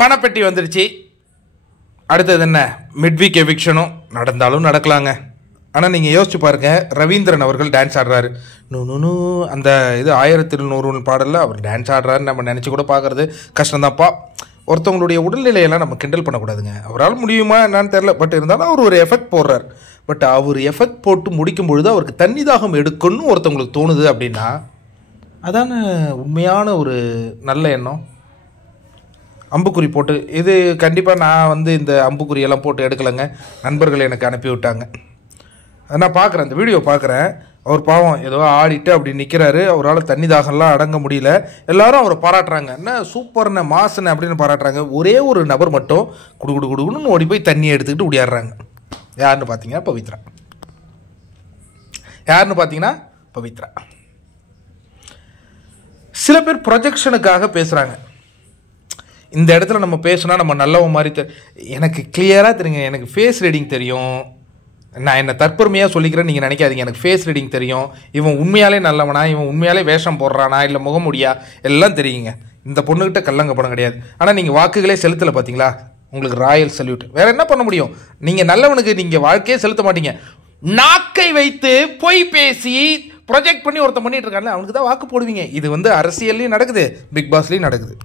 பணப்பெட்டி வந்துடுச்சு. அடுத்தது என்ன, மிட்வீக் எவிக்ஷனும் நடந்தாலும் நடக்கலாங்க. ஆனால் நீங்கள் யோசிச்சு பாருங்கள், ரவீந்திரன் அவர்கள் டான்ஸ் ஆடுறாரு. நூ அந்த இது 1200 பாடலில் அவர் டான்ஸ் ஆடுறாரு. நம்ம நினச்சி கூட பார்க்குறது கஷ்டம்தான்ப்பா. ஒருத்தவங்களுடைய உடல்நிலையெல்லாம் நம்ம கிண்டல் பண்ணக்கூடாதுங்க. அவரால் முடியுமா என்னான்னு தெரில, பட் இருந்தாலும் அவர் ஒரு எஃபெக்ட் போடுறார். பட் அவர் எஃபெக்ட் போட்டு முடிக்கும் பொழுது அவருக்கு தண்ணி தாகம் எடுக்கணும்னு ஒருத்தவங்களுக்கு தோணுது அப்படின்னா அதான உண்மையான ஒரு நல்ல எண்ணம். அம்புக்குறி போட்டு இது கண்டிப்பாக நான் இந்த அம்புக்குறியெல்லாம் போட்டு எடுக்கலைங்க. நண்பர்கள் எனக்கு அனுப்பி விட்டாங்க. நான் பார்க்குறேன், இந்த வீடியோ பார்க்குறேன். அவர் பாவம் ஏதோ ஆடிட்டு அப்படி நிற்கிறாரு. அவரால் தண்ணி தாகம்லாம் அடங்க முடியல. எல்லாரும் அவரை பாராட்டுறாங்க, என்ன சூப்பர்ண்ண மாசுன்னு அப்படின்னு பாராட்டுறாங்க. ஒரே ஒரு நபர் மட்டும் குடுன்னு ஓடி போய் தண்ணியை எடுத்துக்கிட்டு ஓடியாடுறாங்க. யாருன்னு பார்த்தீங்கன்னா பவித்ரா. பவித்ரா. சில பேர் ப்ரொஜெக்ஷனுக்காக பேசுகிறாங்க. இந்த இடத்துல நம்ம பேசுனா நம்ம நல்லவன் மாதிரி எனக்கு கிளியராக தெரியுங்க. எனக்கு ஃபேஸ் ரீடிங் தெரியும். நான் என்ன தற்பெருமையாக சொல்லிக்கிறேன்னு நீங்கள் நினைக்காதீங்க. எனக்கு ஃபேஸ் ரீடிங் தெரியும். இவன் உண்மையாலே நல்லவனா, இவன் உண்மையாலே வேஷம் போடுறானா, இல்லை முகமுடியா, எல்லாம் தெரியுங்க. இந்த பொண்ணுக்கிட்ட கல்லங்க படம் கிடையாது. ஆனால் நீங்கள் வாக்குகளே செலுத்தலை பார்த்தீங்களா, உங்களுக்கு ராயல் சல்யூட். வேறு என்ன பண்ண முடியும்? நீங்கள் நல்லவனுக்கு நீங்கள் வாழ்க்கையே செலுத்த மாட்டீங்க. நாக்கை வைத்து பொய் பேசி ப்ரொஜெக்ட் பண்ணி ஒருத்தன் பண்ணிட்டு இருக்காங்க, அவனுக்கு தான் வாக்கு போடுவீங்க. இது அரசியல்லையும் நடக்குது, பிக் பாஸ்லையும் நடக்குது.